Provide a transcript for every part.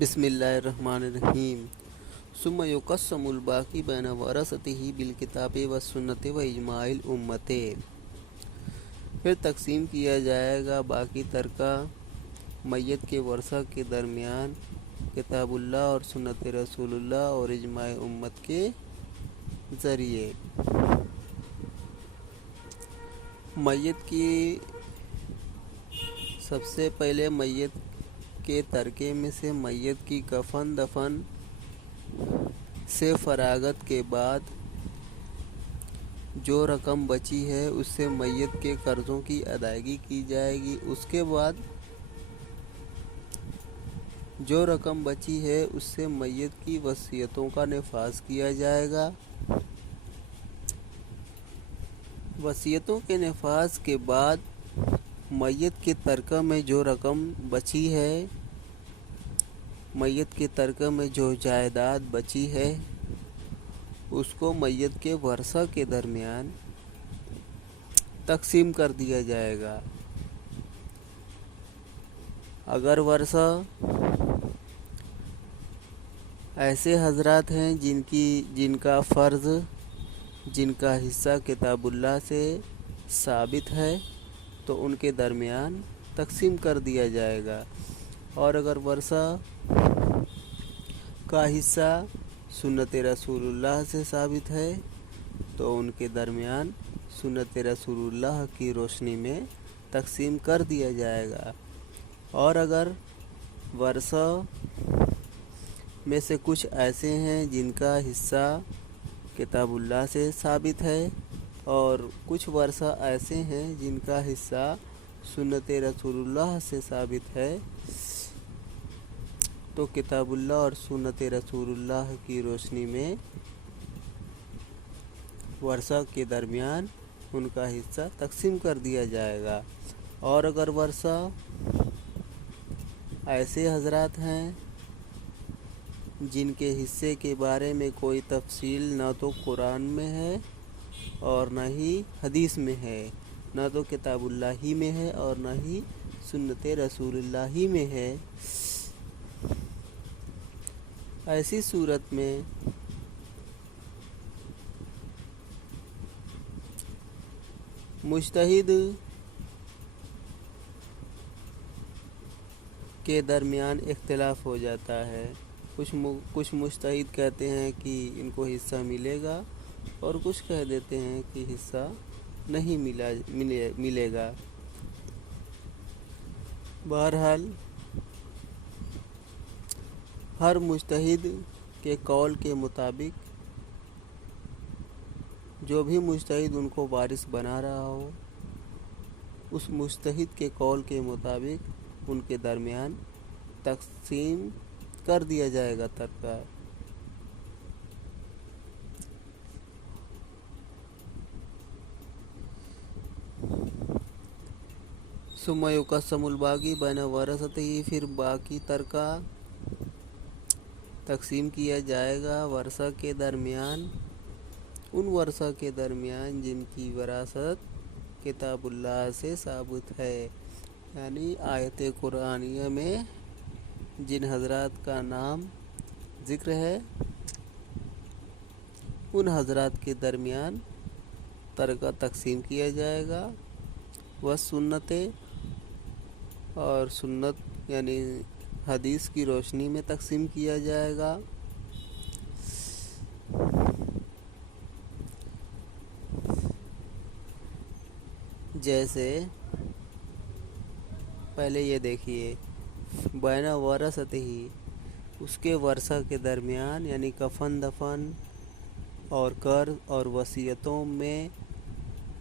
بسم اللہ الرحمن الرحیم ثم یقسم الباقی بین ورثته بالکتاب والسنت و اجماع الامت، پھر تقسیم کیا جائے گا باقی ترکہ میت کے ورثہ کے درمیان کتاب اللہ اور سنت رسول اللہ اور اجماع امت کے ذریعے۔ میت کی سب سے پہلے میت کے ترکے میں سے میت کی کفن دفن سے فراغت کے بعد جو رقم بچی ہے اس سے میت کے قرضوں کی ادائیگی کی جائے گی۔ اس کے بعد جو رقم بچی ہے اس سے میت کی وصیتوں کا نفاذ کیا جائے گا۔ وصیتوں کے نفاذ کے بعد میت کے ترکہ میں جو رقم بچی ہے، میت کے ترکہ میں جو جائیداد بچی ہے، اس کو میت کے ورثہ کے درمیان تقسیم کر دیا جائے گا۔ اگر ورثہ ایسے حضرات ہیں جن کا فرض، جن کا حصہ کتاب اللہ سے ثابت ہے تو ان کے درمیان تقسیم کر دیا جائے گا، اور اگر ورثہ کا حصہ سنت رسول اللہ سے ثابت ہے تو ان کے درمیان سنت رسول اللہ کی روشنی میں تقسیم کر دیا جائے گا، اور اگر ورثہ میں سے کچھ ایسے ہیں جن کا حصہ کتاب اللہ سے ثابت ہے اور کچھ ورثہ ایسے ہیں جن کا حصہ سنت رسول اللہ سے ثابت ہے، تو کتاب اللہ اور سنت رسول اللہ کی روشنی میں ورثہ کے درمیان ان کا حصہ تقسیم کر دیا جائے گا۔ اور اگر ورثہ ایسے حضرات ہیں جن کے حصے کے بارے میں کوئی تفصیل نہ تو قرآن میں ہے اور نہ ہی حدیث میں ہے، نہ تو کتاب اللہ ہی میں ہے اور نہ ہی سنت رسول اللہ ہی میں ہے، ایسی صورت میں مجتہد کے درمیان اختلاف ہو جاتا ہے۔ کچھ مجتہد کہتے ہیں کہ ان کو حصہ ملے گا اور کچھ کہہ دیتے ہیں کہ حصہ نہیں ملے گا۔ بہرحال ہر مجتہد کے قول کے مطابق جو بھی مجتہد ان کو وارث بنا رہا ہو، اس مجتہد کے قول کے مطابق ان کے درمیان تقسیم کر دیا جائے گا ترکہ۔ ثم یقسم الباقی بین ورثته، پھر باقی ترکہ تقسیم کیا جائے گا ورثہ کے درمیان، ان ورثہ کے درمیان جن کی وراثت کتاب اللہ سے ثابت ہے، یعنی آیت قرآنیہ میں جن حضرات کا نام ذکر ہے ان حضرات کے درمیان ترکہ تقسیم کیا جائے گا۔ وہ سنت اور سنت یعنی حدیث کی روشنی میں تقسیم کیا جائے گا۔ جیسے پہلے یہ دیکھیے، بین ورثتہ، اس کے ورثہ کے درمیان یعنی کفن دفن اور قرض اور وصیتوں میں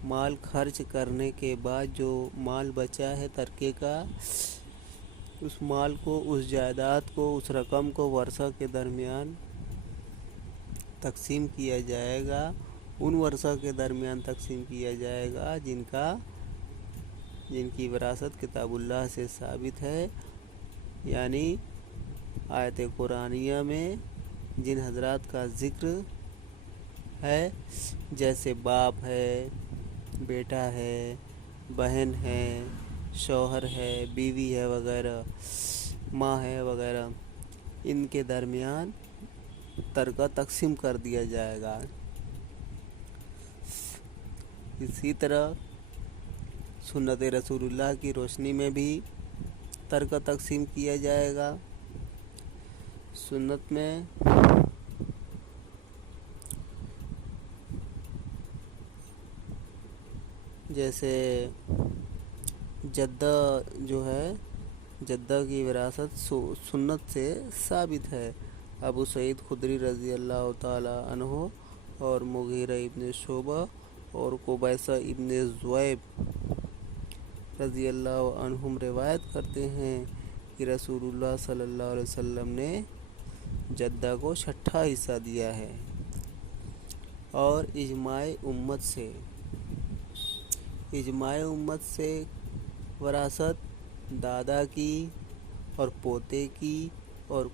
مال خرچ کرنے کے بعد جو مال بچا ہے ترکے کا، اس مال کو، اس جائیداد کو، اس رقم کو ورثہ کے درمیان تقسیم کیا جائے گا، ان ورثہ کے درمیان تقسیم کیا جائے گا جن کی وراثت کتاب اللہ سے ثابت ہے، یعنی آیت قرآنیہ میں جن حضرات کا ذکر ہے، جیسے باپ ہے، بیٹا ہے، بہن ہے، شوہر ہے، بیوی ہے وغیرہ، ماں ہے وغیرہ، ان کے درمیان ترکہ تقسیم کر دیا جائے گا۔ اسی طرح سنت رسول اللہ کی روشنی میں بھی ترکہ تقسیم کیا جائے گا۔ سنت میں جیسے جدہ جو ہے، جدہ کی وراثت سنت سے ثابت ہے۔ ابو سعید خدری رضی اللہ تعالی عنہ اور مغیرہ ابن شعبہ اور قبیصہ ابن ذؤیب رضی اللہ عنہم روایت کرتے ہیں کہ رسول اللہ صلی اللہ علیہ وسلم نے جدہ کو 6واں حصہ دیا ہے۔ اور اجماع امت سے وراثت دادا کی اور پوتے کی اور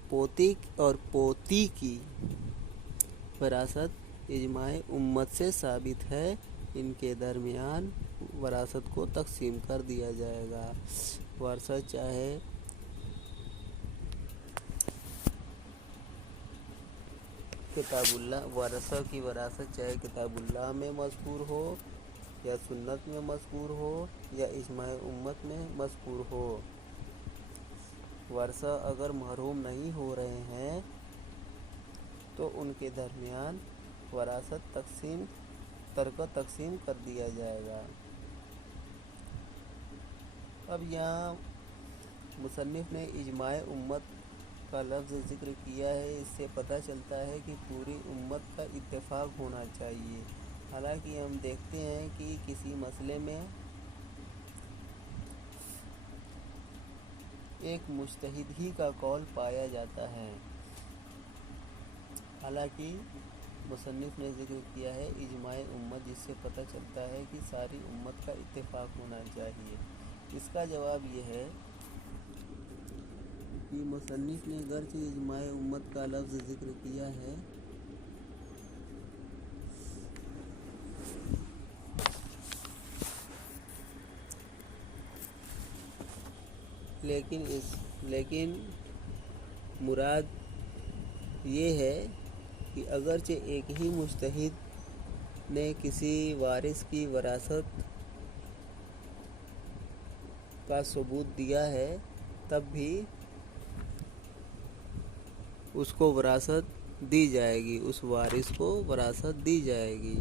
پوتی کی وراثت اجماع امت سے ثابت ہے۔ ان کے درمیان وراثت کو تقسیم کر دیا جائے گا۔ ورثہ چاہے کتاب اللہ، ورثہ کی وراثت چاہے کتاب اللہ میں مذکور ہو یا سنت میں مذکور ہو یا اجماع امت میں مذکور ہو، ورثہ اگر محروم نہیں ہو رہے ہیں تو ان کے درمیان وراثت ترکہ تقسیم کر دیا جائے گا۔ اب یہاں مصنف نے اجماع امت کا لفظ ذکر کیا ہے، اس سے پتہ چلتا ہے کہ پوری امت کا اتفاق ہونا چاہیے۔ حالانکہ ہم دیکھتے ہیں کہ کسی مسئلے میں ایک مجتہد ہی کا قول پایا جاتا ہے، حالانکہ مصنف نے ذکر کیا ہے اجماع امت، جس سے پتہ چلتا ہے کہ ساری امت کا اتفاق ہونا چاہیے۔ اس کا جواب یہ ہے کہ مصنف نے اگرچہ اجماع امت کا لفظ ذکر کیا ہے لیکن مراد یہ ہے کہ اگرچہ ایک ہی مجتہد نے کسی وارث کی وراثت کا ثبوت دیا ہے، تب بھی اس کو وراثت دی جائے گی، اس وارث کو وراثت دی جائے گی۔